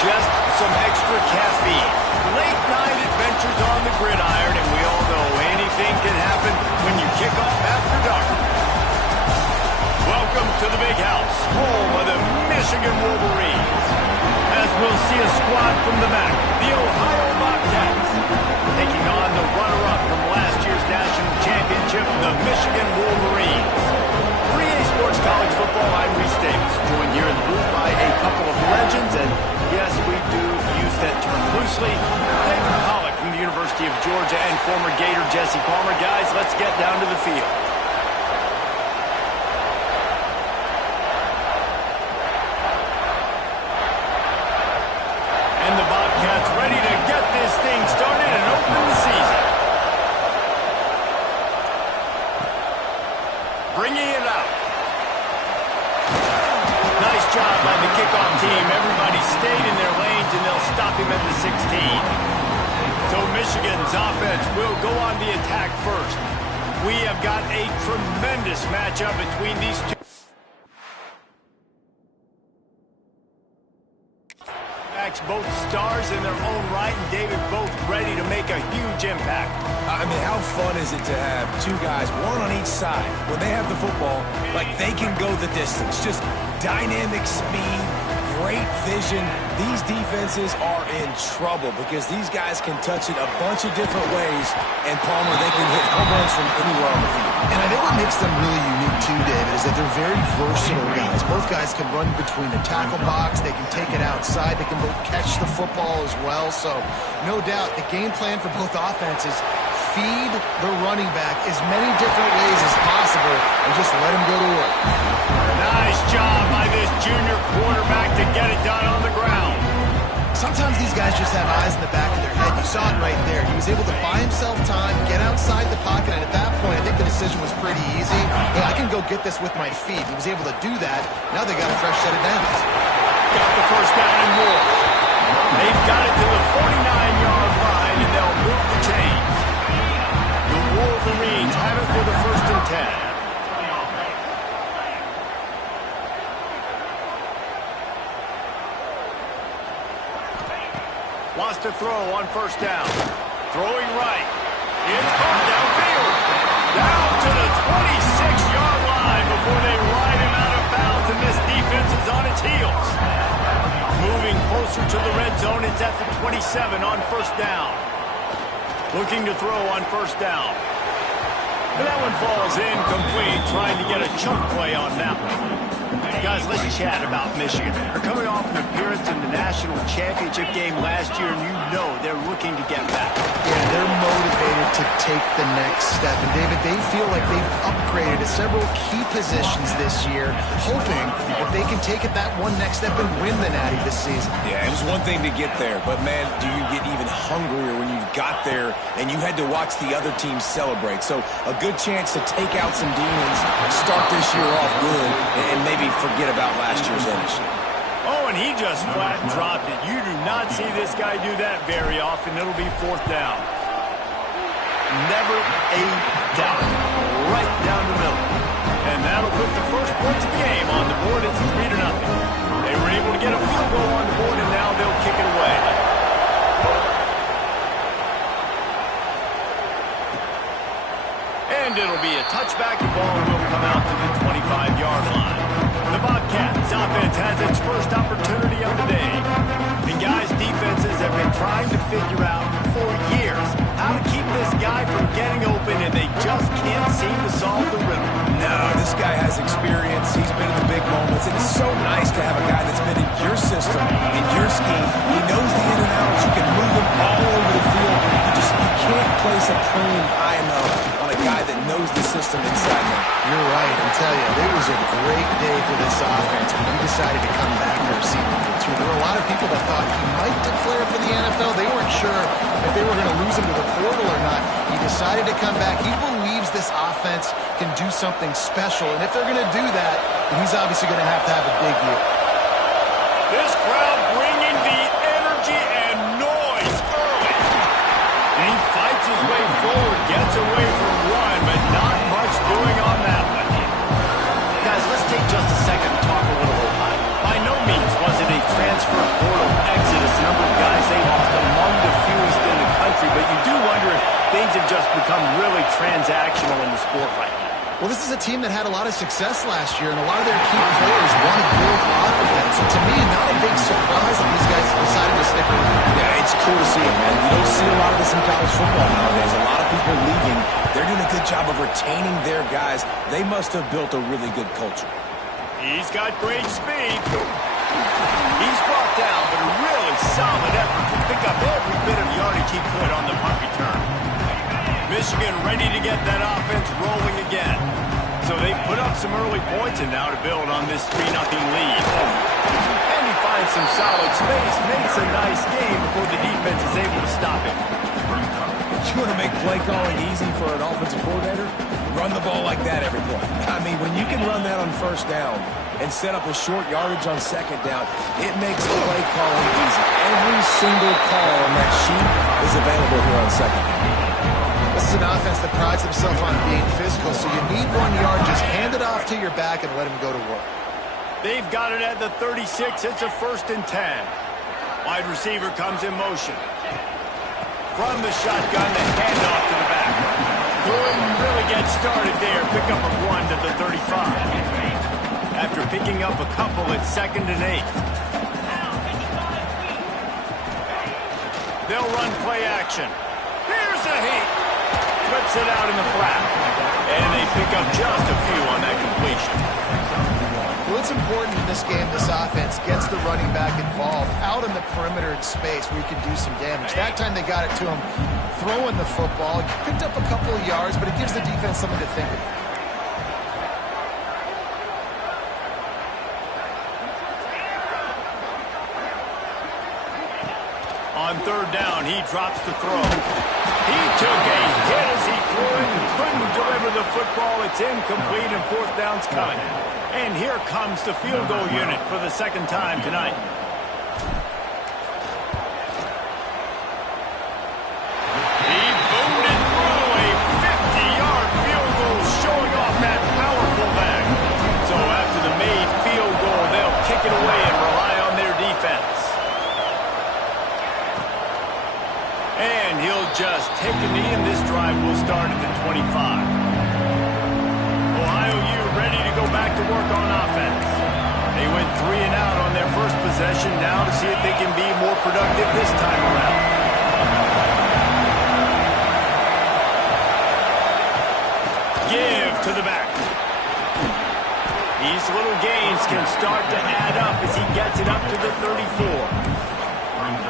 Just some extra caffeine. Late night adventures on the gridiron, and we all know anything can happen when you kick off after dark. Welcome to the big house, home of the Michigan Wolverines. As we'll see a squad from the back, the Ohio Bobcats, taking on the runner-up from last year's national championship, the Michigan Wolverines. 3A Sports College Football, I'm Reese Davis, joined here in the booth by a couple of legends, and yes, we do use that term loosely. David Pollock from the University of Georgia and former Gator Jesse Palmer. Guys, let's get down to the field. And the Bobcats ready to get this thing started and open the season. Bringing it out. Nice job by the kickoff team. Everybody stayed in their lanes, and they'll stop him at the 16. So Michigan's offense will go on the attack first. We have got a tremendous matchup between these two. Both stars in their own right, and David both ready to make a huge impact. I mean, how fun is it to have two guys, one on each side, when they have the football, like they can go the distance. Just dynamic speed, great vision. These defenses are in trouble because these guys can touch it a bunch of different ways, and Palmer, they can hit home runs from anywhere on the field. And I think what makes them really unique too, David, is that they're very versatile guys. Both guys can run between the tackle box, they can take it outside, they can both catch the football as well. So no doubt the game plan for both offenses, feed the running back as many different ways as possible and just let him go to work. Nice job by this junior quarterback to get it done on the ground. Sometimes these guys just have eyes in the back of their head. You saw it right there. He was able to buy himself time, get outside the pocket, and at that point, I think the decision was pretty easy. Hey, I can go get this with my feet. He was able to do that. Now they got a fresh set of downs. Got the first down and more. They've got it to the 49-yard line, and they'll move the chains. The Wolverines have it for the 1st and 10. Wants to throw on 1st down. Throwing right. It's caught downfield. Down to the 26-yard line before they ride him out of bounds, and this defense is on its heels. Moving closer to the red zone, it's at the 27 on 1st down. Looking to throw on 1st down. And that one falls incomplete, trying to get a chunk play on that one. Guys, let's chat about Michigan. They're coming off an appearance in the national championship game last year, and you know they're looking to get back. Yeah, they're motivated to take the next step. And, David, they feel like they've upgraded to several key positions this year, hoping that they can take it that one next step and win the Natty this season. Yeah, it was one thing to get there, but, man, do you get even hungrier when you got there and you had to watch the other team celebrate. So a good chance to take out some demons, start this year off good, and maybe forget about last year's finish. Oh, and he just flat dropped it. You do not see this guy do that very often. It'll be 4th down. Never a doubt. Right down the middle. And that'll put the first points of the game on the board. It's 3-0. They were able to get a field goal on the board, and now they'll kick it away. And it'll be a touchback. The ball will come out to the 25-yard line. The Bobcats offense has its first opportunity of the day. And guys, defenses have been trying to figure out for years how to keep this guy from getting open, and they just can't seem to solve the riddle. No, this guy has experience. He's been in the big moments. And it's so nice to have a guy that's been in your system, in your scheme. He knows the in and outs. You can move him all over the field. You can't place a premium high enough on a guy that knows the system inside him. You're right. I tell you, it was a great day for this offense when he decided to come back for a season or two. There were a lot of people that thought he might declare for the NFL. They weren't sure if they were going to lose him to the portal or not. He decided to come back. He believes this offense can do something special, and if they're going to do that, he's obviously going to have a big year. This crowd bringing the energy and noise early. And he fights his way forward, gets away from one, but not much doing on that one. Guys, let's take just a second and talk a little bit about it. By no means was it a transfer portal exodus. The number of guys they lost among the fewest in the country, but you do wonder if things have just become really transactional in the sport right now. Well, this is a team that had a lot of success last year, and a lot of their key players want to build off of that. So to me, not a big surprise that these guys decided to stick around. Yeah, it's cool to see it, man. You don't see a lot of this in college football nowadays. A lot of people leaving. They're doing a good job of retaining their guys. They must have built a really good culture. He's got great speed. He's brought down, but a really solid effort to pick up every bit of yardage he could on the punt return. Michigan ready to get that offense rolling again. So they put up some early points and now to build on this 3-0 lead. And he finds some solid space, makes a nice game before the defense is able to stop him. You want to make play calling easy for an offensive coordinator? Run the ball like that every play. I mean, when you can run that on first down and set up a short yardage on second down, it makes play calling easy. Every single call on that sheet is available here on second down. This is an offense that prides himself on being physical, so you need 1 yard, just hand it off to your back and let him go to work. They've got it at the 36. It's a 1st and 10. Wide receiver comes in motion. From the shotgun, the handoff to the back. Couldn't really get started there. Pick up a 1 to the 35. After picking up a couple, it's 2nd and 8. They'll run play action. Here's a heat. Flips it out in the flat. And they pick up just a few on that completion. Well, it's important in this game, this offense gets the running back involved out in the perimeter in space where you can do some damage. That time they got it to him throwing the football. Picked up a couple of yards, but it gives the defense something to think about. On 3rd down, he drops the throw. He took a hit as he threw it and couldn't deliver the football. It's incomplete and 4th down's coming. And here comes the field goal unit for the 2nd time tonight. He boomed it through a 50-yard field goal, showing off that powerful leg. So after the made field goal, they'll kick it away and rely on their defense. And he'll just take a knee, and this drive will start at the 25. Ohio U ready to go back to work on offense. They went 3 and out on their first possession, now to see if they can be more productive this time around. Give to the back. These little gains can start to add up as he gets it up to the 34.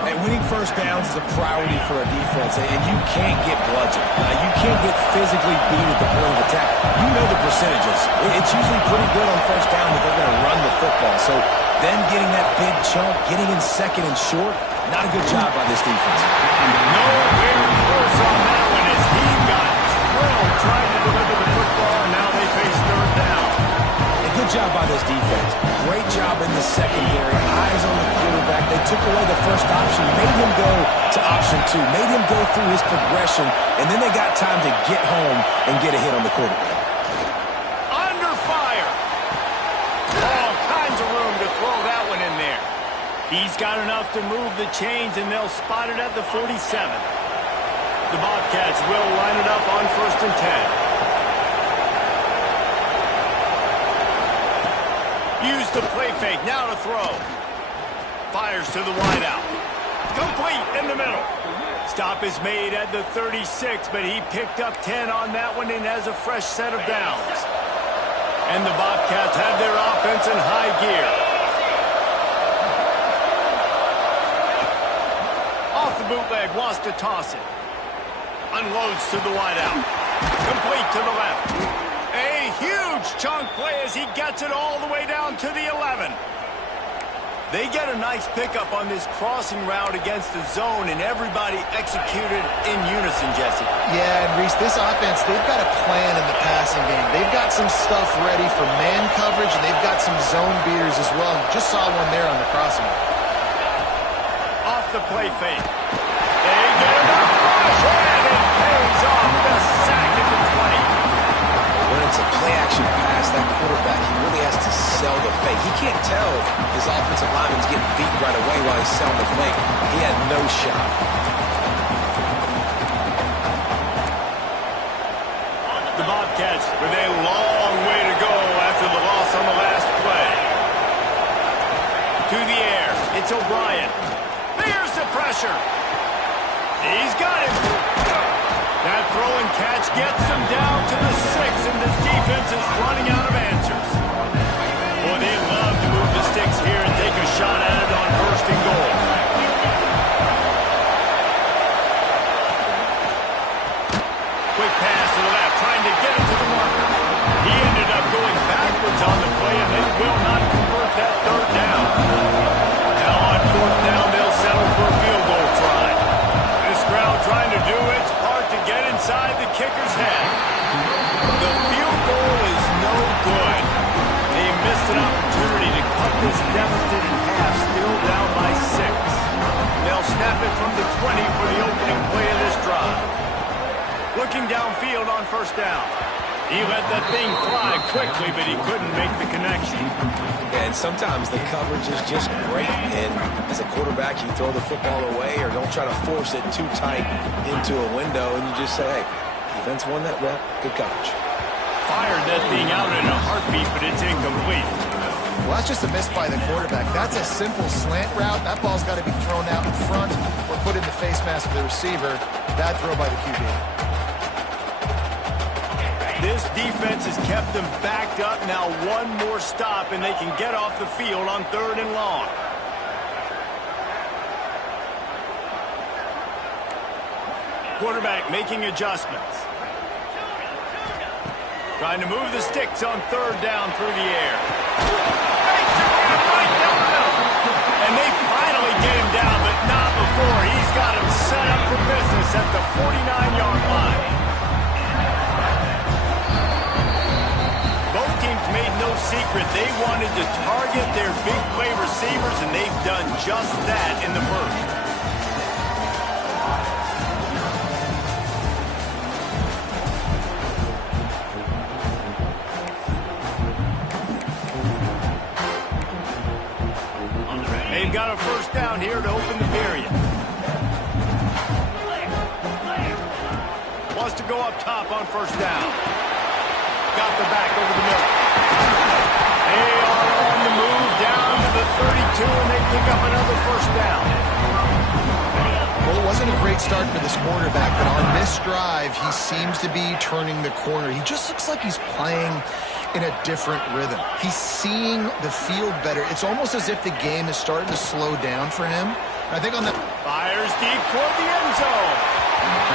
Hey, winning first downs is a priority for a defense, and you can't get bludgeoned. You can't get physically beat at the point of attack. You know the percentages. It's usually pretty good on first down that they're going to run the football. So then getting that big chunk, getting in 2nd and short, not a good job by this defense. Nowhere close on that one as he got drilled trying to deliver the football, and now they face 3rd down. Good job by this defense. Great job in the secondary. Eyes on the quarterback. They took away the first option, made him go to option 2, made him go through his progression, and then they got time to get home and get a hit on the quarterback. Under fire. All kinds of room to throw that one in there. He's got enough to move the chains, and they'll spot it at the 47. The Bobcats will line it up on 1st and 10. Use the play fake, now to throw. Fires to the wideout. Complete in the middle. Stop is made at the 36, but he picked up 10 on that one and has a fresh set of downs. And the Bobcats have their offense in high gear. Off the bootleg, wants to toss it. Unloads to the wideout. Complete to the left. A huge chunk play as he gets it all the way down to the 11. They get a nice pickup on this crossing route against the zone, and everybody executed in unison, Jesse. Yeah, and Reese, this offense, they've got a plan in the passing game. They've got some stuff ready for man coverage, and they've got some zone beaters as well. And just saw one there on the crossing route. Off the play fake. They get him up, and it pays off the sack at the 20. When it's a play-action pass, that quarterback, he really has to sell the fake. He can't tell his offensive lineman's getting beat right away while he's selling the fake. He had no shot. The Bobcats with a long way to go after the loss on the last play. To the air, it's O'Brien. There's the pressure. He's got him. That throw and catch gets him down to the 6, and the defense is running out of answers. Boy, they love to move the sticks here and take a shot at it on 1st and goal. Quick pass to the left, trying to get it to the marker. He ended up going backwards on the play, and they will not convert that 3rd down. Now on 4th down, they'll settle for a field goal try. This crowd trying to do its part to get inside the kicker's head. The field goal is no good. They missed an opportunity to cut this deficit in half, still down by 6. They'll snap it from the 20 for the opening play of this drive. Looking downfield on 1st down. He let that thing fly quickly, but he couldn't make the connection. And sometimes the coverage is just great. And as a quarterback, you throw the football away or don't try to force it too tight into a window, and you just say, hey, defense won that rep, good coverage. Fired that thing out in a heartbeat, but it's incomplete. Well, that's just a miss by the quarterback. That's a simple slant route. That ball's got to be thrown out in front or put in the face mask of the receiver. Bad throw by the QB. This defense has kept them backed up. Now one more stop, and they can get off the field on 3rd and long. Quarterback making adjustments. Trying to move the sticks on 3rd down through the air. And they finally get him down, but not before. He's got him set up for business at the 49-yard line. Both teams made no secret they wanted to target their big play receivers, and they've done just that in the 1st. They've got a 1st down here to open the period. Wants to go up top on 1st down. Got the back over the middle. They are on the move down to the 32, and they pick up another 1st down. Well, it wasn't a great start for this quarterback, but on this drive, he seems to be turning the corner. He just looks like he's playing in a different rhythm. He's seeing the field better. It's almost as if the game is starting to slow down for him. I think on the... Fires deep toward the end zone.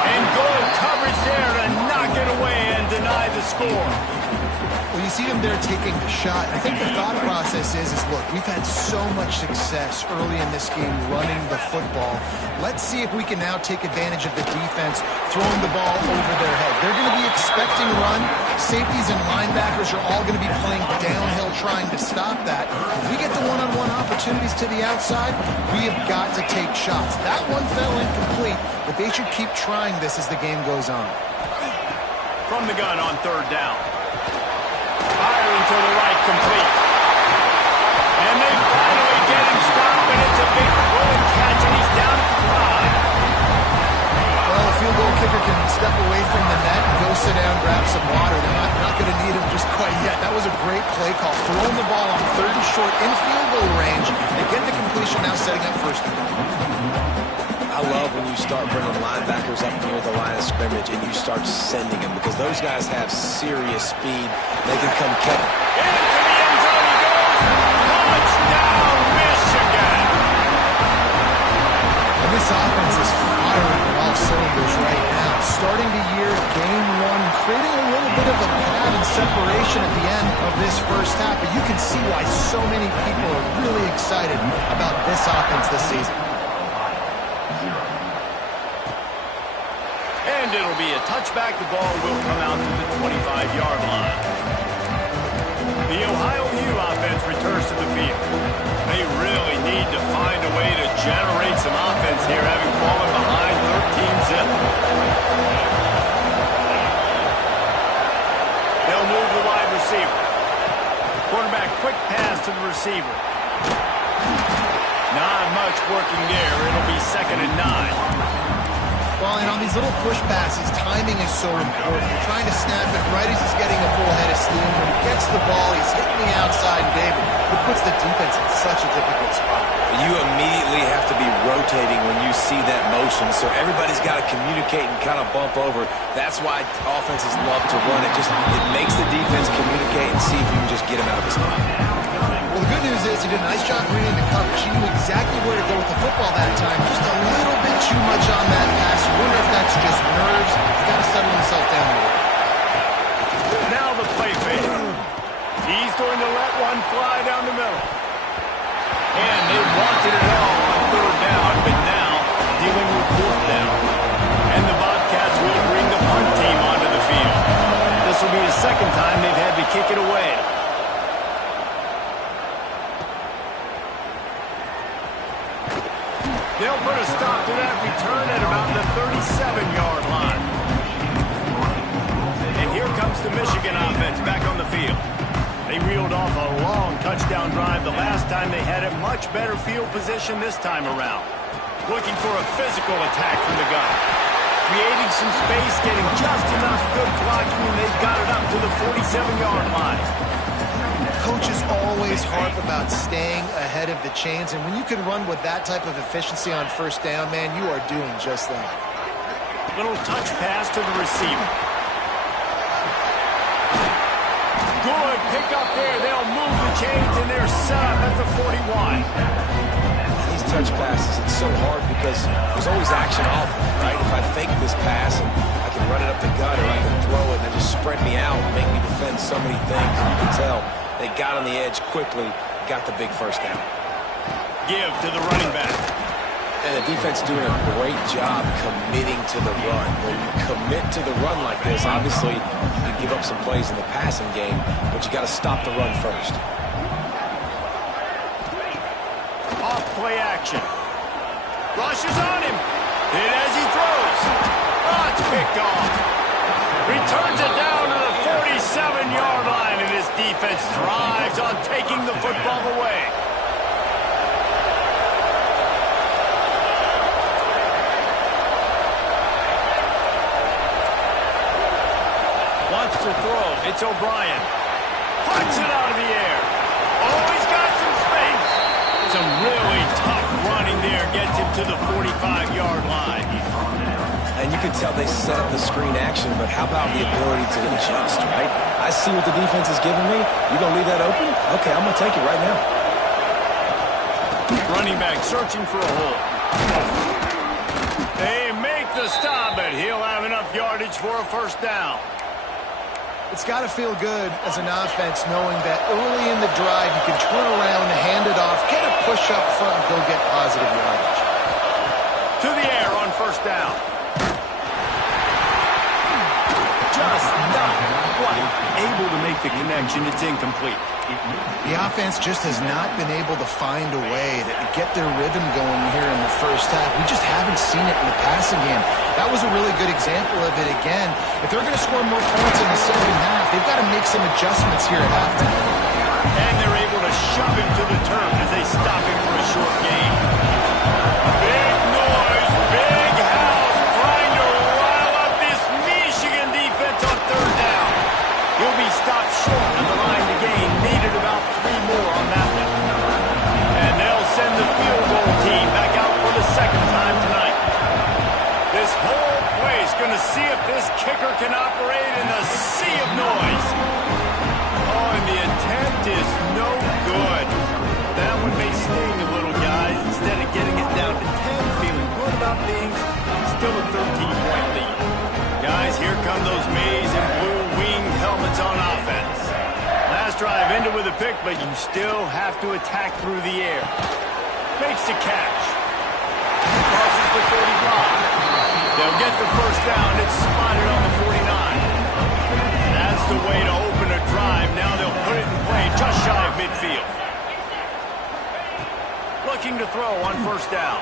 And good coverage there to knock it away and deny the score. Well, you see him there taking the shot. I think the thought process is look, we've had so much success early in this game running the football. Let's see if we can now take advantage of the defense throwing the ball over their head. They're going to be expecting run. Safeties and linebackers are all going to be playing downhill trying to stop that. If we get the one-on-one opportunities to the outside, we have got to take shots. That one fell incomplete, but they should keep trying this as the game goes on. From the gun on 3rd down. Firing to the right, complete. And they finally get him stopped, and it's a big throw and catch, and he's down at the 5. Well, a field goal kicker can step away from the net and go sit down, grab some water. They're not going to need him just quite yet. That was a great play call. Throwing the ball on 3rd and short in field goal range. They get the completion, now setting up 1st and goal. I love when you start bringing linebackers up near the line of scrimmage and you start sending them because those guys have serious speed. They can come catch. Into the end zone he goes. Touchdown, Michigan. And this offense is firing on all cylinders right now. Starting the year, game 1, creating a little bit of a pattern separation at the end of this first half, but you can see why so many people are really excited about this offense this season. And it'll be a touchback. The ball will come out to the 25-yard line. The Ohio U offense returns to the field. They really need to find a way to generate some offense here, having fallen behind 13-zip. They'll move the wide receiver. Quarterback, quick pass to the receiver. Not much working there. It'll be 2nd and 9. Well, and on these little push passes, timing is so important. You're trying to snap it right as he's getting a full head of steam. When he gets the ball, he's hitting the outside, David. It puts the defense in such a difficult spot. You immediately have to be rotating when you see that motion, so everybody's got to communicate and kind of bump over. That's why offenses love to run it. It makes the defense communicate and see if you can just get him out of his spot. Well, the good news is he did a nice job reading the coverage. He knew exactly where to go with the football that time. Just a little bit too much on that pass. You wonder if that's just nerves. He's got to settle himself down a little. Now the play fake. He's going to let one fly down the middle. And they wanted it all on 3rd down, but now dealing with 4th down. And the Bobcats will bring the punt team onto the field. This will be the 2nd time they've had to kick it away. They'll put a stop to that return at about the 37-yard line. And here comes the Michigan offense back on the field. They reeled off a long touchdown drive the last time. They had a much better field position this time around. Looking for a physical attack from the gun. Creating some space, getting just enough good blocking, and they've got it up to the 47-yard line. Coaches always harp about staying ahead of the chains, and when you can run with that type of efficiency on 1st down, man, you are doing just that. Little touch pass to the receiver. Good pick up there. They'll move the chains, and they're set up at the 41. These touch passes, it's so hard because there's always action off, right? If I fake this pass and I can run it up the gut, or I can throw it and then just spread me out and make me defend so many things. You can tell they got on the edge quickly, got the big 1st down. Give to the running back. And the defense doing a great job committing to the run. When you commit to the run like this, obviously you can give up some plays in the passing game, but you got to stop the run first. Off play action. Rushes on him. Hit as he throws. Oh, it's picked off. Returns it down to the 47-yard line, and his defense thrives on taking the football away. Wants to throw. It's O'Brien. Punts it out of the air. Oh, he's got some space. Some really tough running there gets him to the 45-yard line. And you can tell they set up the screen action, but how about the ability to adjust, right? I see what the defense is giving me. You going to leave that open? Okay, I'm going to take it right now. Running back searching for a hole. They make the stop, but he'll have enough yardage for a 1st down. It's got to feel good as an offense knowing that early in the drive you can turn around, hand it off, get a push up front, and go get positive yardage. To the air on 1st down. Just not quite able to make the connection. It's incomplete. The offense just has not been able to find a way to get their rhythm going here in the 1st half. We just haven't seen it in the passing game. That was a really good example of it again. If they're going to score more points in the 2nd half, they've got to make some adjustments here at halftime. And they're able to shove him to the turf as they stop him for a short gain. Big noise, big house, trying to rile up this Michigan defense on 3rd down. He'll be stopped short of the line to gain. Needed about 3 more on that one. And they'll send the field goal team back out for the 2nd time tonight. This whole place going to see if this kicker can operate in the sea of noise. Oh, and the attempt is no good. That one may sting a little, guys. Instead of getting it down to 10, feeling good about things, still a 13-point lead. Guys, here come those maize and blue winged helmets on offense. This drive ended with a pick, but you still have to attack through the air. Makes the catch. Crosses the 45. They'll get the first down. It's spotted on the 49. That's the way to open a drive. Now they'll put it in play just shy of midfield. Looking to throw on first down.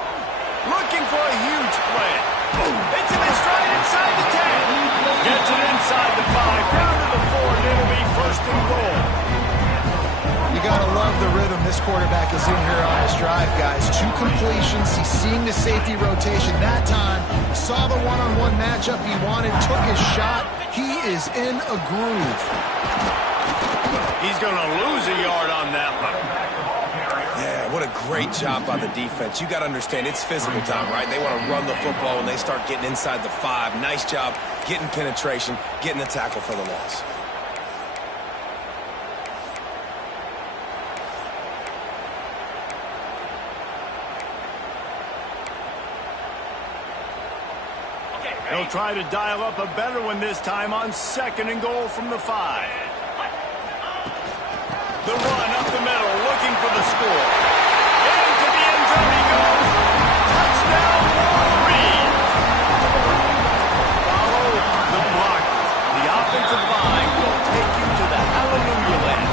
Looking for a huge play. It's in his stride inside the 10. Gets it inside the 5. Down to the 4, and it'll be first and goal. You gotta love the rhythm this quarterback is in here on this drive, guys. 2 completions. He's seeing the safety rotation that time. Saw the one-on-one matchup he wanted. Took his shot. He is in a groove. He's gonna lose a yard on that one. Yeah, what a great job by the defense. You got to understand, it's physical time, right? They want to run the football when they start getting inside the 5. Nice job getting penetration, getting the tackle for the loss. They'll try to dial up a better one this time on second and goal from the 5. The run up the middle, looking for the score. Into the end zone he goes. Touchdown, Wolverines. Follow the block. The offensive line will take you to the hallelujah land.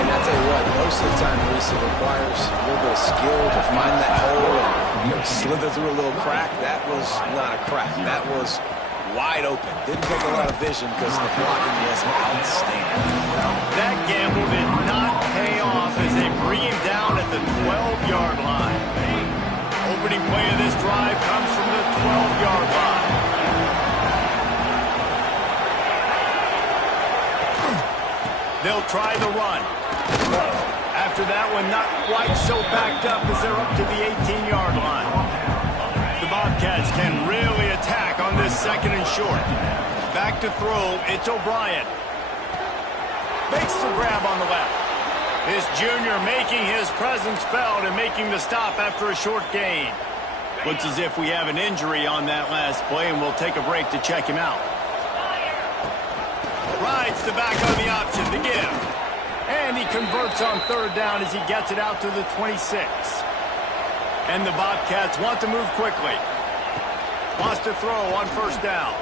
And I tell you what, most of the time, Reese, it requires a little bit of skill to find that hole and slither through a little crack. That was not a crack. That was wide open. Didn't take a lot of vision because the blocking was outstanding. That gamble did not pay off as they bring him down at the 12-yard line. Opening play of this drive comes from the 12-yard line. They'll try the run. After that one, not quite so backed up as they're up to the 18-yard line. The Bobcats can really attack on this second and short. Back to throw, it's O'Brien. Makes the grab on the left. This junior making his presence felt and making the stop after a short gain. Looks as if we have an injury on that last play, and we'll take a break to check him out. Rides the back on the option to give. And he converts on third down as he gets it out to the 26. And the Bobcats want to move quickly. Wants to throw on first down.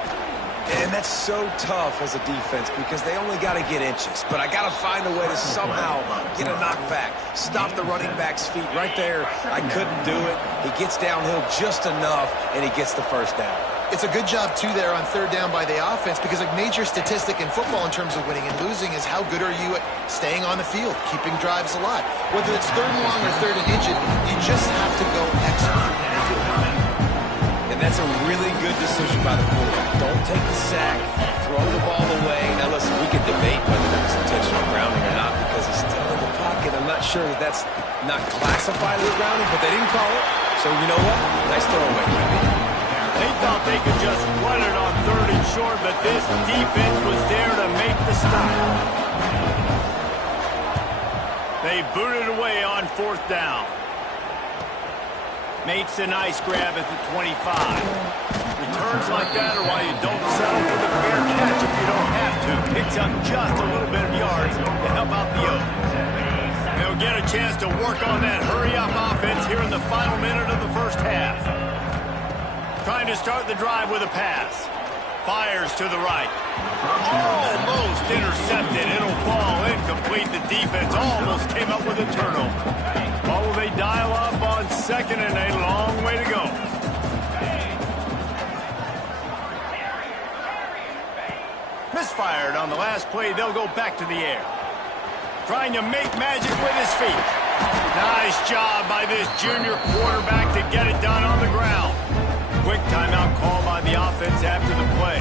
And that's so tough as a defense because they only got to get inches. But I got to find a way to somehow get a knockback, stop the running back's feet right there. I couldn't do it. He gets downhill just enough, and he gets the first down. It's a good job, too, there on third down by the offense because a major statistic in football in terms of winning and losing is how good are you at staying on the field, keeping drives alive. Whether it's third and long or third and inches, you just have to go execute. And that's a really good decision by the quarterback. Don't take the sack, throw the ball away. Now, listen, we could debate whether that was intentional grounding or not because he's still in the pocket. I'm not sure that that's not classified as grounding, but they didn't call it. So, you know what? Nice throwaway, QB. They thought they could just run it on third and short, but this defense was there to make the stop. They booted away on fourth down. Makes a nice grab at the 25. Returns like that are why you don't settle for the fair catch if you don't have to. Picks up just a little bit of yards to help out the Oaks. They'll get a chance to work on that hurry-up offense here in the final minute of the first half. Trying to start the drive with a pass. Fires to the right. Almost intercepted. It'll fall incomplete. The defense almost came up with a turnover. What will they dial up on second and a long way to go? Misfired on the last play. They'll go back to the air. Trying to make magic with his feet. Nice job by this junior quarterback to get it done on the ground. Quick timeout call by the offense after the play.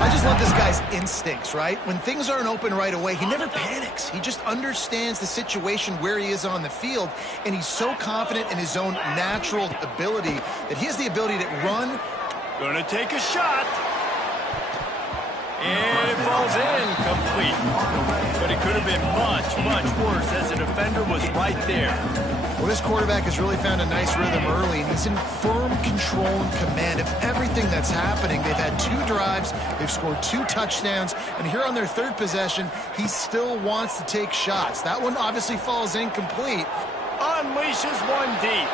I just love this guy's instincts, right? When things aren't open right away, he never panics. He just understands the situation where he is on the field, and he's so confident in his own natural ability that he has the ability to run. Gonna take a shot. And it falls incomplete. But it could have been much, much worse as the defender was right there. Well, this quarterback has really found a nice rhythm early, and he's in firm control and command of everything everything that's happening. They've had 2 drives, they've scored 2 touchdowns, and here on their 3rd possession, he still wants to take shots. That one obviously falls incomplete. Unleashes one deep.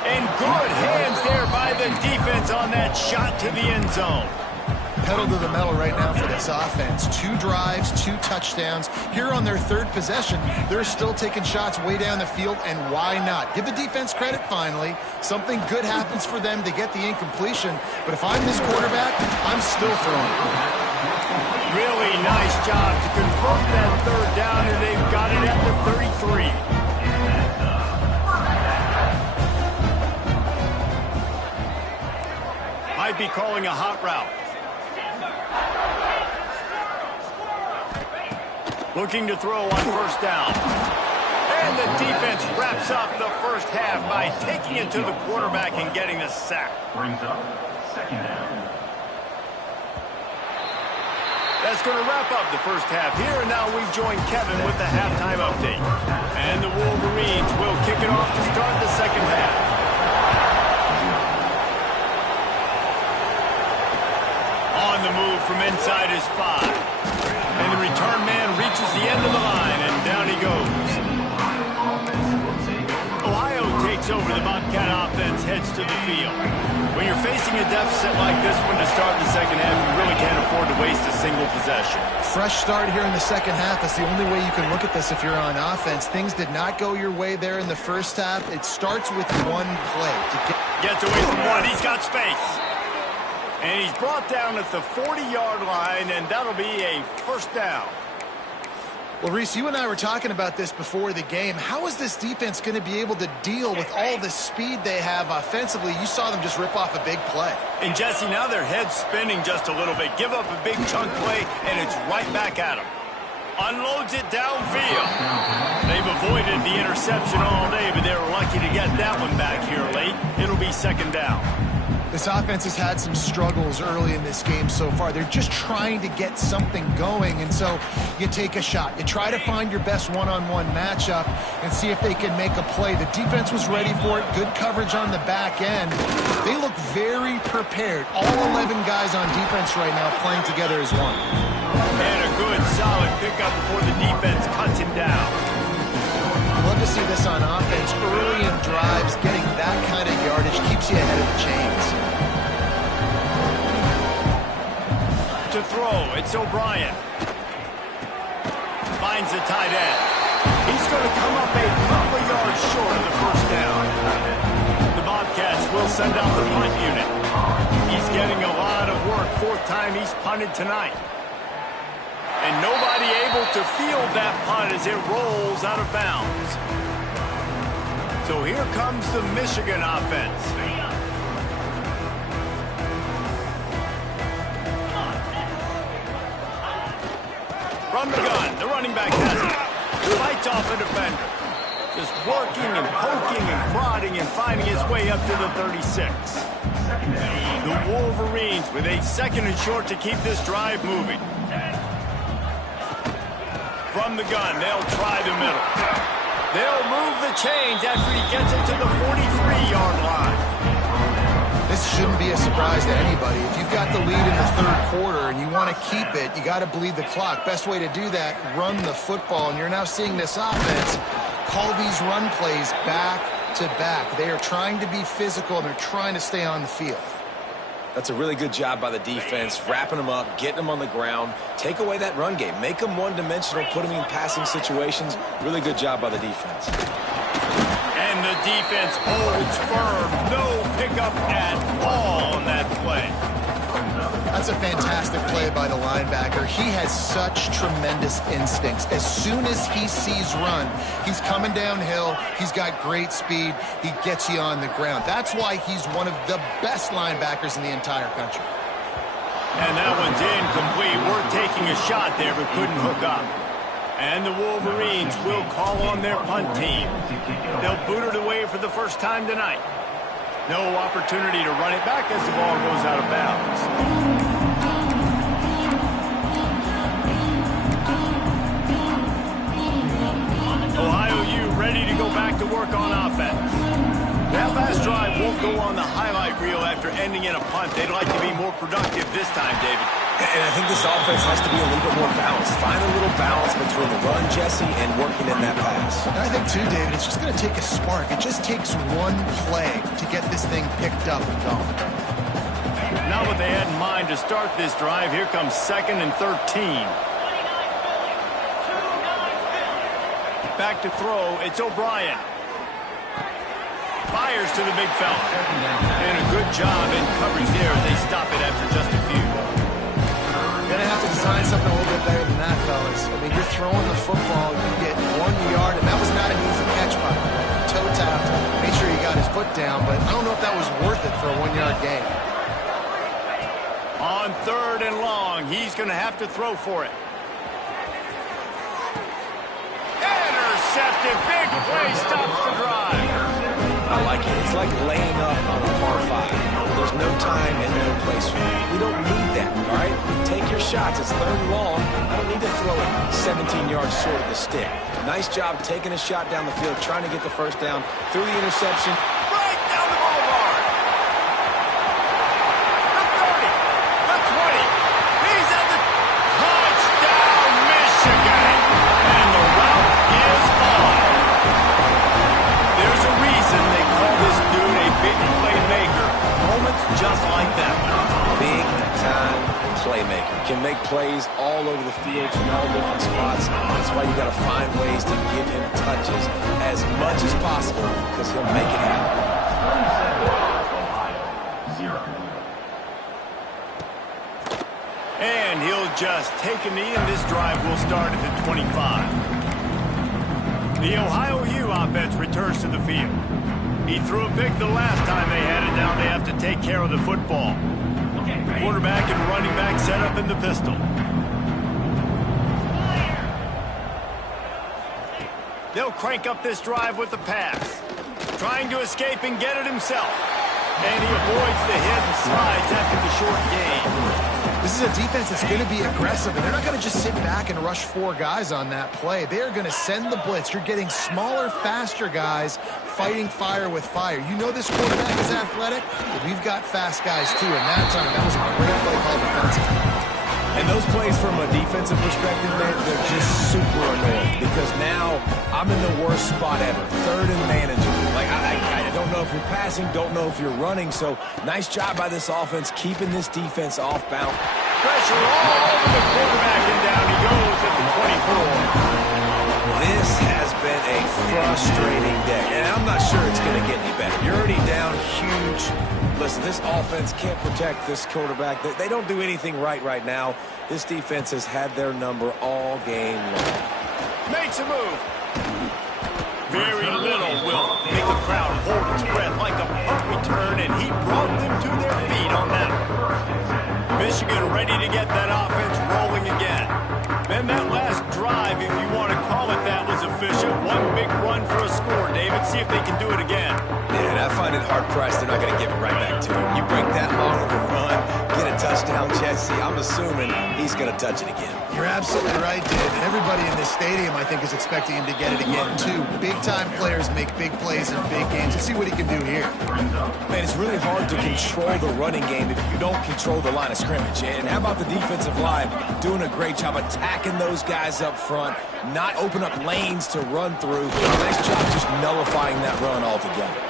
And good hands there by the defense on that shot to the end zone. Pedal to the metal right now for this offense. 2 drives, 2 touchdowns. Here on their 3rd possession, they're still taking shots way down the field, and why not? Give the defense credit finally. Something good happens for them to get the incompletion, but if I'm this quarterback, I'm still throwing it. Really nice job to convert that 3rd down, and they've got it at the 33. Might be calling a hot route. Looking to throw on 1st down. And the defense wraps up the 1st half by taking it to the quarterback and getting the sack. Brings up 2nd down. That's going to wrap up the 1st half here, and now we join Kevin with the halftime update. And the Wolverines will kick it off to start the 2nd half. On the move from inside his 5. And the return man reaches the end of the line, and down he goes. Ohio takes over. The Bobcat offense heads to the field. When you're facing a deficit like this one to start the 2nd half, you really can't afford to waste a single possession. Fresh start here in the 2nd half. That's the only way you can look at this if you're on offense. Things did not go your way there in the 1st half. It starts with 1 play. Gets away from 1. He's got space. And he's brought down at the 40-yard line, and that'll be a 1st down. Well, Reese, you and I were talking about this before the game. How is this defense going to be able to deal with all the speed they have offensively? You saw them just rip off a big play. And, Jesse, now their head's spinning just a little bit. Give up a big chunk play, and it's right back at them. Unloads it downfield. They've avoided the interception all day, but they were lucky to get that one back here late. It'll be 2nd down. This offense has had some struggles early in this game so far. They're just trying to get something going, and so you take a shot. You try to find your best one-on-one matchup and see if they can make a play. The defense was ready for it. Good coverage on the back end. They look very prepared. All 11 guys on defense right now playing together as one. And a good, solid pickup before the defense cuts him down. Love to see this on offense. Early in drives, getting that kind of yardage keeps you ahead of the chains. To throw, it's O'Brien. Finds the tight end. He's going to come up a couple of yards short of the 1st down. The Bobcats will send out the punt unit. He's getting a lot of work. 4th time he's punted tonight. And nobody able to field that punt as it rolls out of bounds. So here comes the Michigan offense. From the gun, the running back has it. Fights off a defender. Just working and poking and prodding and finding his way up to the 36. The Wolverines with a 2nd and short to keep this drive moving. From the gun, they'll try the middle. They'll move the chains after he gets it to the 43-yard line. This shouldn't be a surprise to anybody. If you've got the lead in the 3rd quarter and you want to keep it, you got to bleed the clock. Best way to do that, run the football. And you're now seeing this offense call these run plays back to back. They are trying to be physical, and they're trying to stay on the field. That's a really good job by the defense, wrapping them up, getting them on the ground. Take away that run game. Make them one-dimensional, put them in passing situations. Really good job by the defense. And the defense holds firm. No pickup at all on that play. That's a fantastic play by the linebacker. He has such tremendous instincts. As soon as he sees run, he's coming downhill. He's got great speed. He gets you on the ground. That's why he's one of the best linebackers in the entire country. And that one's incomplete. We're taking a shot there, but couldn't hook up. And the Wolverines will call on their punt team. They'll boot it away for the 1st time tonight. No opportunity to run it back as the ball goes out of bounds. Ohio U ready to go back to work on offense. They'll That last drive won't go on the highlight reel after ending in a punt. They'd like to be more productive this time, David. And I think this offense has to be a little bit more balanced. Find a little balance between the run, Jesse, and working in that pass. And I think, too, David, it's just going to take a spark. It just takes one play to get this thing picked up and going. Not what they had in mind to start this drive. Here comes 2nd and 13. Back to throw. It's O'Brien. Fires to the big fella. And a good job in coverage there as they stop it after just a few. Gonna have to design something a little bit better than that, fellas. I mean, you're throwing the football, you get 1 yard, and that was not an easy catch by him. Toe tapped, made sure he got his foot down, but I don't know if that was worth it for a 1-yard gain. On 3rd and long, he's gonna have to throw for it. Intercepted, big play, stops the drive. I like it. It's like laying up on a par 5. There's no time and no place for it. We don't need that, all right? Take your shots. It's 3rd and long. I don't need to throw it 17 yards short of the stick. Nice job taking a shot down the field, trying to get the first down through the interception. Right down the boulevard. The 30, the 20. He's at the touchdown, Michigan. And the route is on. There's a reason they call this dude a big playmaker. Moments just like that. Big-time playmaker. Can make plays all over the field from all different spots. That's why you got to find ways to give him touches as much as possible because he'll make it happen. And he'll just take a knee, and this drive will start at the 25. The Ohio U offense returns to the field. He threw a pick the last time they had it down. They have to take care of the football. Quarterback and running back set up in the pistol. They'll crank up this drive with the pass. Trying to escape and get it himself. And he avoids the hit and slides after the short gain. This is a defense that's going to be aggressive, and they're not going to just sit back and rush 4 guys on that play. They are going to send the blitz. You're getting smaller, faster guys fighting fire with fire. You know this quarterback is athletic, but we've got fast guys too, and that time, that was a great play call defensively. And those plays from a defensive perspective, man, they're just super annoying because now I'm in the worst spot ever. 3rd and manageable. Like, I don't know if you're passing, don't know if you're running, so nice job by this offense keeping this defense off bounds. Pressure all over the quarterback, and down he goes at the 24. This has been a frustrating day, and I'm not sure it's going to get any better. You're already down huge. Listen, this offense can't protect this quarterback. They don't do anything right now. This defense has had their number all game long. Makes a move. Very little will make the crowd hold its breath like a punt return, and he brought them to their feet on that one. Michigan ready to get that offense rolling again. Then that last drive, if you want to call it that, was efficient. One big run for a score, David. See if they can do it again. Yeah, and I find it hard-pressed they're not going to give it right back to him. You break that long of a run, get a touchdown, Jesse, I'm assuming he's going to touch it again. You're absolutely right, Dave. And everybody in this stadium, I think, is expecting him to get it again, too. Big-time players make big plays in big games. Let's see what he can do here. Man, it's really hard to control the running game if you don't control the line of scrimmage. And how about the defensive line doing a great job attacking those guys up front, not open up lanes to run through. Nice job just nullifying that run altogether.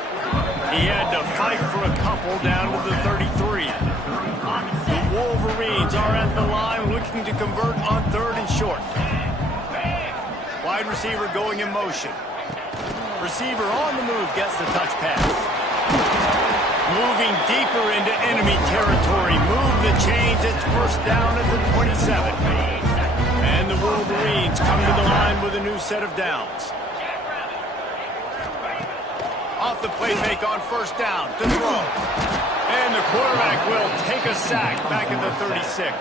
He had to fight for a couple down to the 33. The Wolverines are at the line looking to convert on 3rd and short. Wide receiver going in motion. Receiver on the move gets the touch pass. Moving deeper into enemy territory. Move the chains. It's 1st down at the 27. And the Wolverines come to the line with a new set of downs. Off the play make on 1st down to throw. And the quarterback will take a sack back at the 36.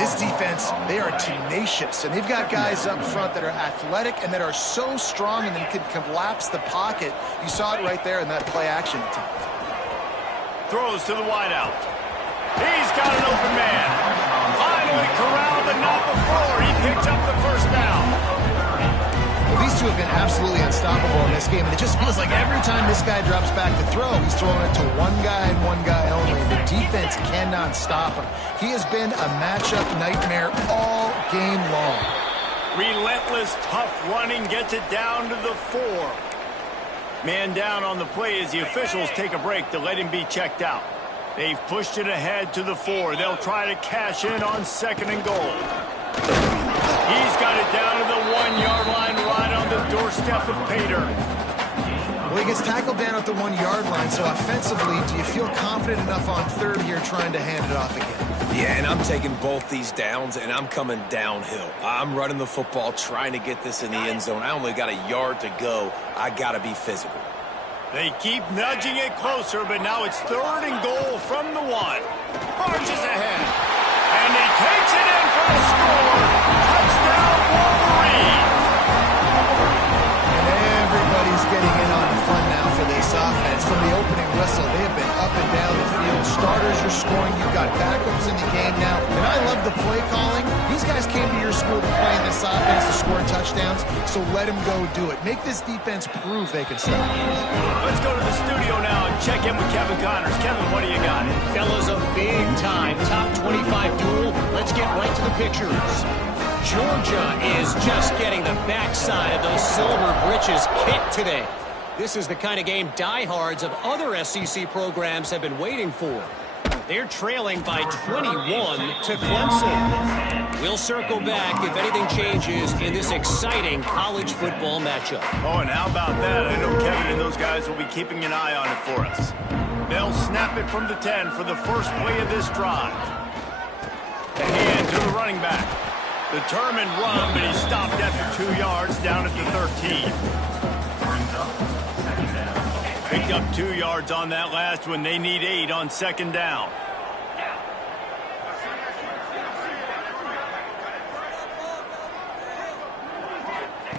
This defense, they are tenacious, and they've got guys up front that are athletic and that are so strong and they can collapse the pocket. You saw it right there in that play-action attempt. Throws to the wideout. He's got an open man. Finally corralled, but not before. He picked up the 1st down. These two have been absolutely unstoppable in this game, and it just feels like every time this guy drops back to throw, he's throwing it to one guy and one guy only. The defense cannot stop him. He has been a matchup nightmare all game long. Relentless, tough running gets it down to the 4. Man down on the play as the officials take a break to let him be checked out. They've pushed it ahead to the 4. They'll try to cash in on 2nd and goal. He's got it down to the 1-yard line right on the doorstep of Pater. Well, he gets tackled down at the 1-yard line, so offensively, do you feel confident enough on 3rd here trying to hand it off again? Yeah, and I'm taking both these downs, and I'm coming downhill. I'm running the football, trying to get this in the end zone. I only got a yard to go. I got to be physical. They keep nudging it closer, but now it's 3rd and goal from the 1. Marches ahead, and he takes it in for the score. Touchdown, Wolverine! Everybody's getting in on the fun now for this offense. From the opening whistle, they have been up and down the field. Starters are scoring. You've got backups in the game now. And I love the play calling. These guys came to your school to play in this offense to score touchdowns, so let them go do it. Make this defense prove they can stop. Let's go to the studio now and check in with Kevin Connors. Kevin, what do you got? Fellas, a big-time top 25 duel. Let's get right to the pictures. Georgia is just getting the backside of those silver britches kicked today. This is the kind of game diehards of other SEC programs have been waiting for. They're trailing by 21 to Clemson. We'll circle back if anything changes in this exciting college football matchup. Oh, and how about that? I know Kevin and those guys will be keeping an eye on it for us. They'll snap it from the 10 for the first play of this drive. The hand to the running back. Determined run, but he stopped after 2 yards down at the 13. Picked up 2 yards on that last one. They need 8 on 2nd down.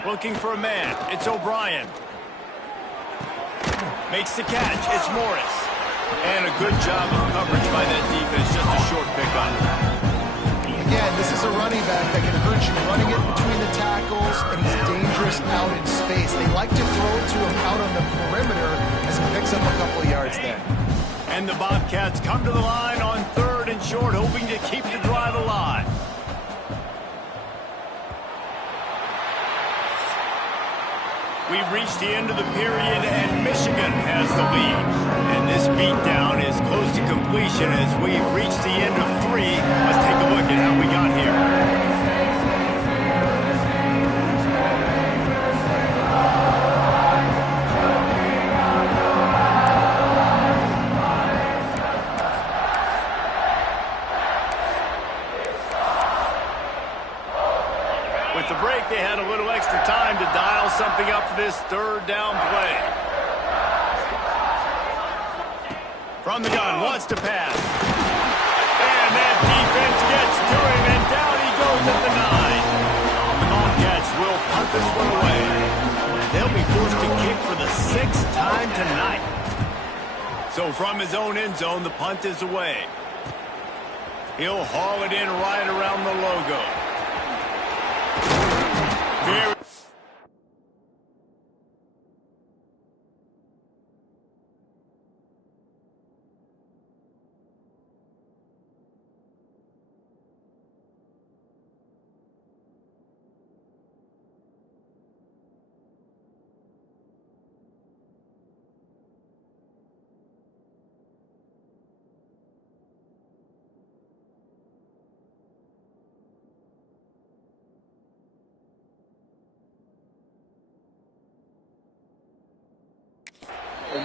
Looking for a man. It's O'Brien. Makes the catch. It's Morris. And a good job of coverage by that defense. Just a short pick on him. Again, this is a running back that can hurt you running it between the tackles, and he's dangerous out in space. They like to throw it to him out on the perimeter as he picks up a couple of yards there. And the Bobcats come to the line on 3rd and short, hoping to keep the drive alive. We've reached the end of the period, and Michigan has the lead. And this beatdown is close to completion as we've reached the end of 3. Let's take a look at how we got here. With the break, they had a little extra time to dial something up for this 3rd down play. From the gun, wants to pass. And that defense gets to him, and down he goes at the 9. The Bobcats will punt this one away. They'll be forced to kick for the 6th time tonight. So from his own end zone, the punt is away. He'll haul it in right around the logo. Very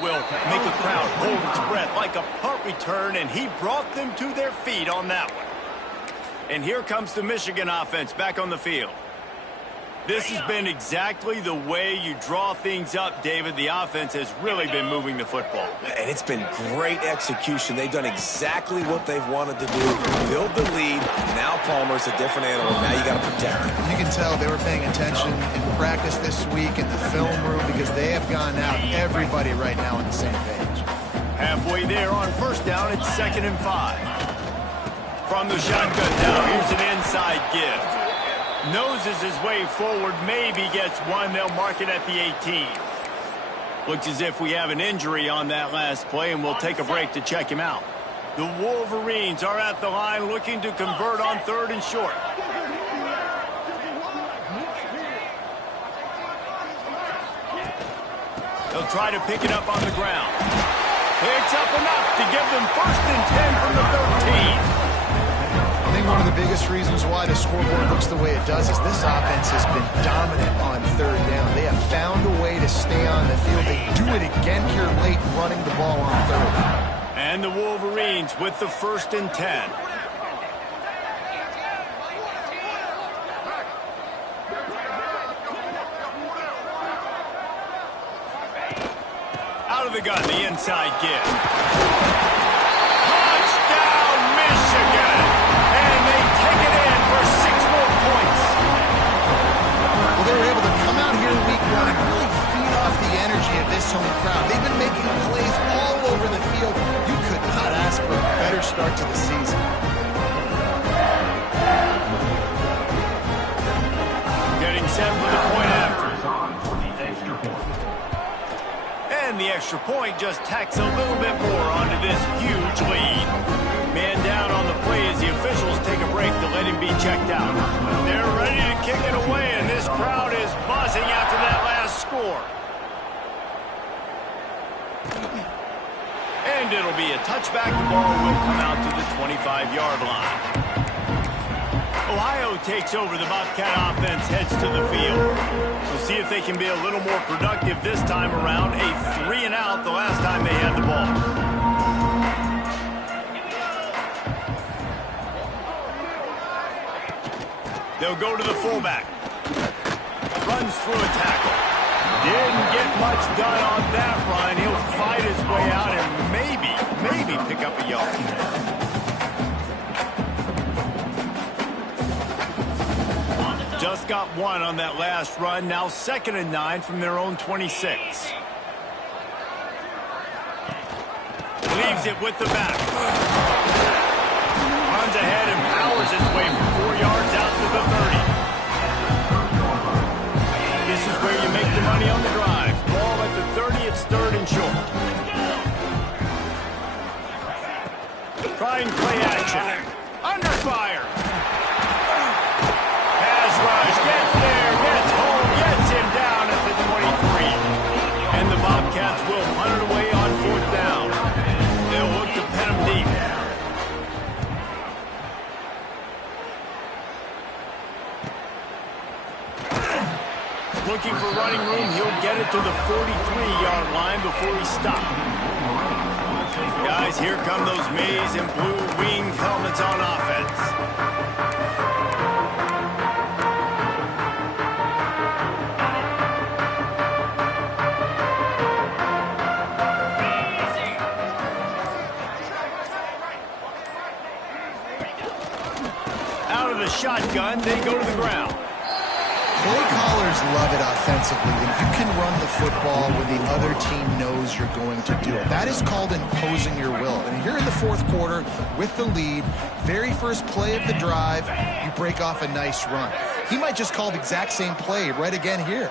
will make a crowd hold its breath like a punt return, and he brought them to their feet on that one. And here comes the Michigan offense back on the field. This has been exactly the way you draw things up, David. The offense has really been moving the football. And it's been great execution. They've done exactly what they've wanted to do. Build the lead. Now Palmer's a different animal. Now you got to protect him. You can tell they were paying attention in practice this week in the film room because they have gone out, everybody right now on the same page. Halfway there on 1st down, it's 2nd and 5. From the shotgun now, here's an inside give. Noses his way forward, maybe gets one. They'll mark it at the 18. Looks as if we have an injury on that last play, and we'll take a break to check him out. The Wolverines are at the line looking to convert on 3rd and short. They'll try to pick it up on the ground. Picks up enough to give them 1st and 10 from the 13. I think one of the biggest reasons why the scoreboard looks the way it does is this offense has been dominant on 3rd down. They have found a way to stay on the field. They do it again here late, running the ball on 3rd. And the Wolverines with the 1st and 10. Out of the gun, the inside give. Touchdown, Michigan! And they take it in for 6 more points. Well, they were able to come out here week 1 and really feed off the energy of this home crowd. They've been making plays all over the field. You could not ask for a better start to the season. Getting set for the point after. And the extra point just tacks a little bit more onto this huge lead. Man down on the play as the officials take a break to let him be checked out. They're ready to kick it away, and this crowd is buzzing after that last score. And it'll be a touchback. The ball will come out to the 25-yard line. Ohio takes over. The Bobcat offense heads to the field. We'll see if they can be a little more productive this time around. A 3 and out the last time they had the ball. They'll go to the fullback. Runs through a tackle. Didn't get much done on that run. He'll fight his way out and maybe pick up a yard. Just got 1 on that last run. Now 2nd and 9 from their own 26. Leaves it with the back. Runs ahead and powers his way for 4 yards out to the 30. This is where you make the money on the drive. Ball at the 30. It's 3rd and short. Trying play action. Under fire. Rush, gets there, gets home, gets him down at the 23. And the Bobcats will punt it away on 4th down. They'll look to pin him deep. Looking for running room, he'll get it to the 43-yard line before he stops. Guys, here come those maize and blue winged helmets on offense. Shotgun, they go to the ground. Play callers love it offensively when you can run the football when the other team knows you're going to do it. That is called imposing your will. And here in the 4th quarter with the lead, very first play of the drive, you break off a nice run. He might just call the exact same play right again here.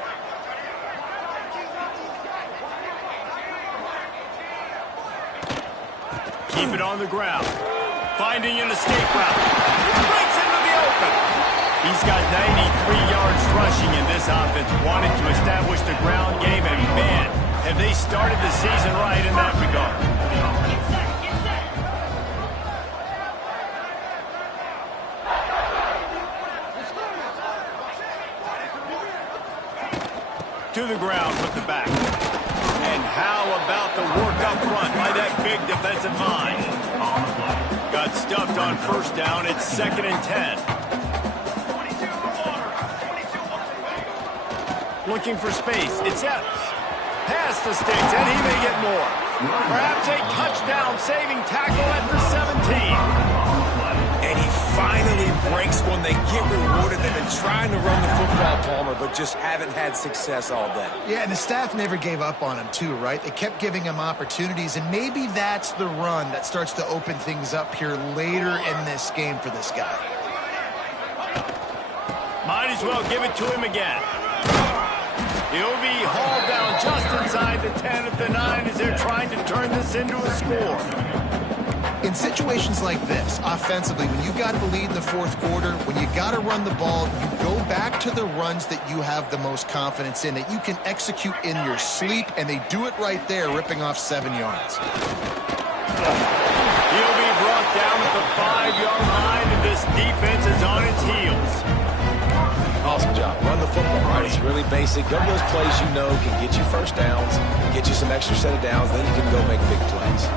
Keep it on the ground. Finding an escape route. Breaks into the open. He's got 93 yards rushing, and this offense wanted to establish the ground game, and man, have they started the season right in that regard. To the ground with the back. And how about the work up front by that big defensive line? Got stuffed on 1st down. It's 2nd and 10. Looking for space. It's Epps. Past the sticks, and he may get more. Perhaps a touchdown-saving tackle at the 17. And he finally breaks one. They get rewarded. They've been trying to run the football, Palmer, but just haven't had success all day. Yeah, and the staff never gave up on him, too, right? They kept giving him opportunities, and maybe that's the run that starts to open things up here later in this game for this guy. Might as well give it to him again. He'll be hauled down just inside the 10 at the 9 as they're trying to turn this into a score. In situations like this, offensively, when you got the lead in the fourth quarter, when you got to run the ball, you go back to the runs that you have the most confidence in, that you can execute in your sleep, and they do it right there, ripping off 7 yards. He'll be brought down at the 5-yard line, and this defense is on its heels. Awesome job. Run the football, right? It's really basic. Go to those plays you know can get you first downs, get you some extra set of downs, then you can go make big plays.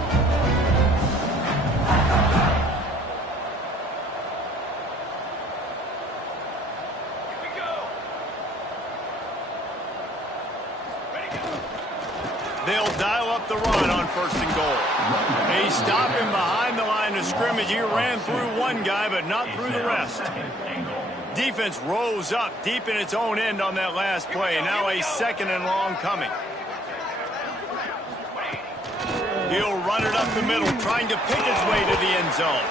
They'll dial up the run on 1st and goal. They stop him behind the line of scrimmage. He ran through one guy, but not through the rest. Defense rose up deep in its own end on that last play. Now a 2nd and long coming. He'll run it up the middle, trying to pick his way to the end zone.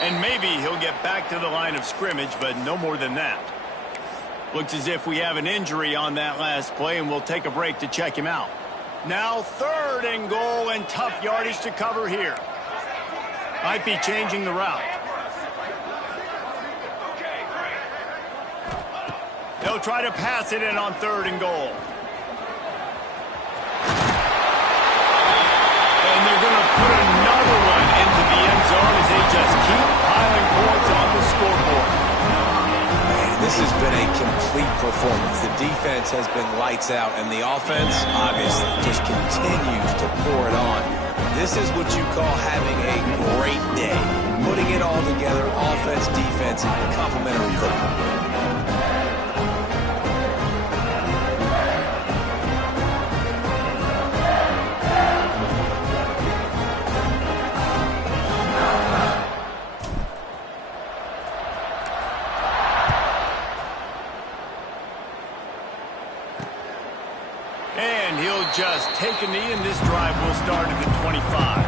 And maybe he'll get back to the line of scrimmage, but no more than that. Looks as if we have an injury on that last play, and we'll take a break to check him out. Now 3rd and goal, and tough yardage to cover here. Might be changing the route. They'll try to pass it in on 3rd and goal. And they're going to put another one into the end zone as they just keep piling points on the scoreboard. This has been a complete performance. The defense has been lights out, and the offense, obviously, just continues to pour it on. This is what you call having a great day. Putting it all together, offense, defense, complementary football. And he'll just take a knee, and this drive will start at the 25.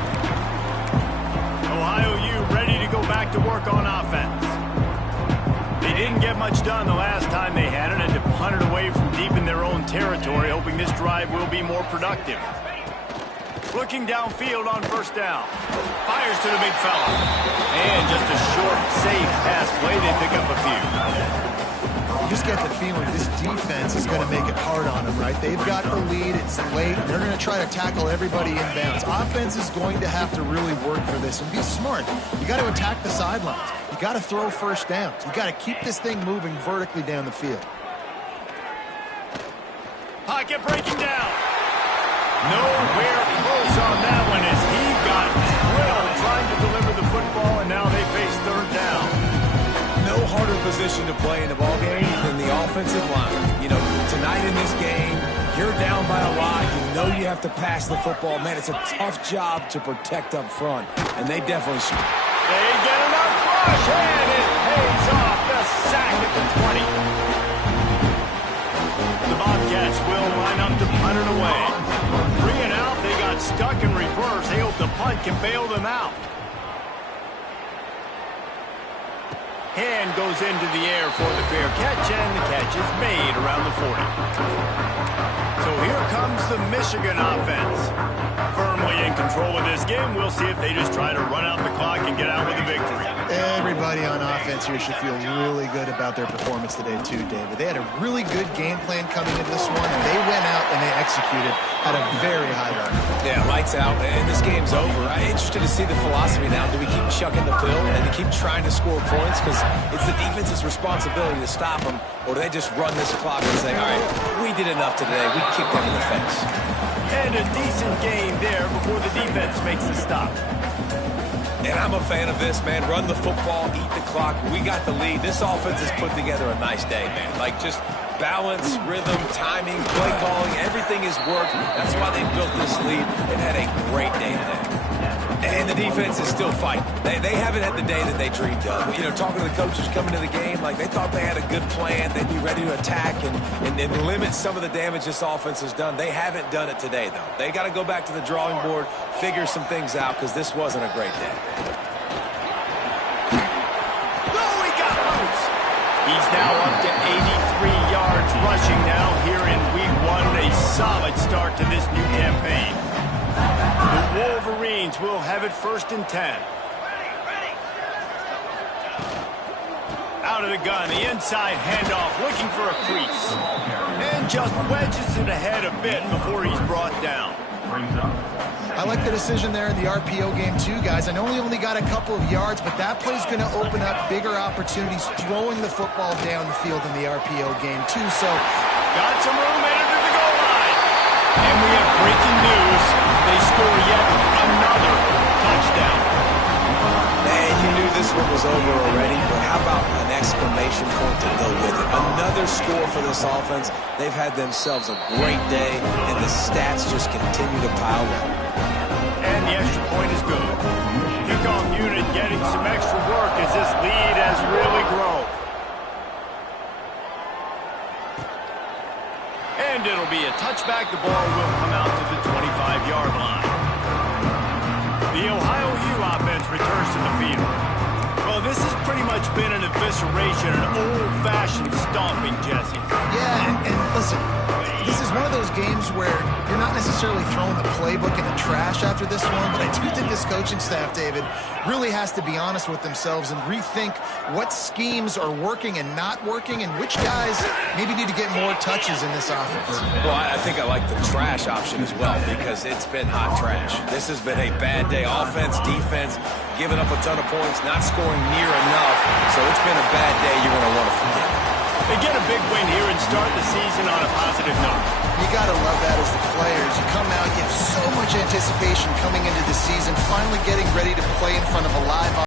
Ohio U ready to go back to work on offense. They didn't get much done the last time they had it, and to punt it away from deep in their own territory, hoping this drive will be more productive. Looking downfield on 1st down. Fires to the big fella. And just a short, safe pass play. They pick up a few. You just get the feeling this defense is going to make it hard on them, right? They've got the lead. It's late. They're going to try to tackle everybody inbounds. Offense is going to have to really work for this and be smart. You got to attack the sidelines. You got to throw 1st downs. You got to keep this thing moving vertically down the field. Pocket breaking down. Nowhere close on that one as he got drilled trying to deliver the football, and now they face 3rd down. No harder position to play in the ballgame than the offensive line. You know, tonight in this game, you're down by a lot. You know you have to pass the football. Man, it's a tough job to protect up front, and they definitely should. They get enough rush, and it pays off. The sack at the 20. The Bobcats will line up to punt it away. 3 and out, they got stuck in reverse. They hope the punt can bail them out. Hand goes into the air for the fair catch, and the catch is made around the 40. So here comes the Michigan offense. Firmly in control of this game. We'll see if they just try to run out the clock and get out with a victory. Everybody on offense here should feel really good about their performance today too, David. They had a really good game plan coming into this one, and they went out and they executed at a very high level. Yeah, lights out, and this game's over. I'm interested to see the philosophy now. Do we keep chucking the pill and keep trying to score points? Because it's the defense's responsibility to stop them, or do they just run this clock and say, all right, we did enough today. We kicked them in the face. And a decent gain there before the defense makes the stop. And I'm a fan of this, man. Run the football, eat the clock. We got the lead. This offense has put together a nice day, man. Like, just balance, rhythm, timing, play calling, everything has worked. That's why they built this lead and had a great day today. And the defense is still fighting. They haven't had the day that they dreamed of. You know, talking to the coaches coming to the game, like they thought they had a good plan. They'd be ready to attack and limit some of the damage this offense has done. They haven't done it today, though. They got to go back to the drawing board, figure some things out, because this wasn't a great day. Oh, he got loose. He's now up to rushing now here in week 1. A solid start to this new campaign. The Wolverines will have it 1st and 10. Out of the gun, the inside handoff, looking for a crease. And just wedges it ahead a bit before he's brought down. I like the decision there in the RPO game too, guys. I know he only got a couple of yards, but that play's going to open up bigger opportunities throwing the football down the field in the RPO game too. So, got some room headed to the goal line. And we have breaking news. They score yet another touchdown. Man, you knew this one was over already, but how about an exclamation point to go with it? Another score for this offense. They've had themselves a great day, and the stats just continue to pile up. And the extra point is good. Kickoff unit getting some extra work as this lead has really grown. And it'll be a touchback. The ball will come out to the 25-yard line. The Ohio U offense returns to the field. Well, this has pretty much been an evisceration, an old-fashioned stomping, Jesse. yeah, and listen, this is one of those games where you're not necessarily throwing the playbook in the trash after this one, but I do think this coaching staff, David, really has to be honest with themselves and rethink what schemes are working and not working and which guys maybe need to get more touches in this offense. Well, I think I like the trash option as well because it's been hot trash. This has been a bad day. Offense, defense, giving up a ton of points, not scoring near enough. So it's been a bad day you're going to want to forget. They get a big win here and start the season on a positive note. You got to love that as the players. You come out, you have so much anticipation coming into the season, finally getting ready to play in front of a live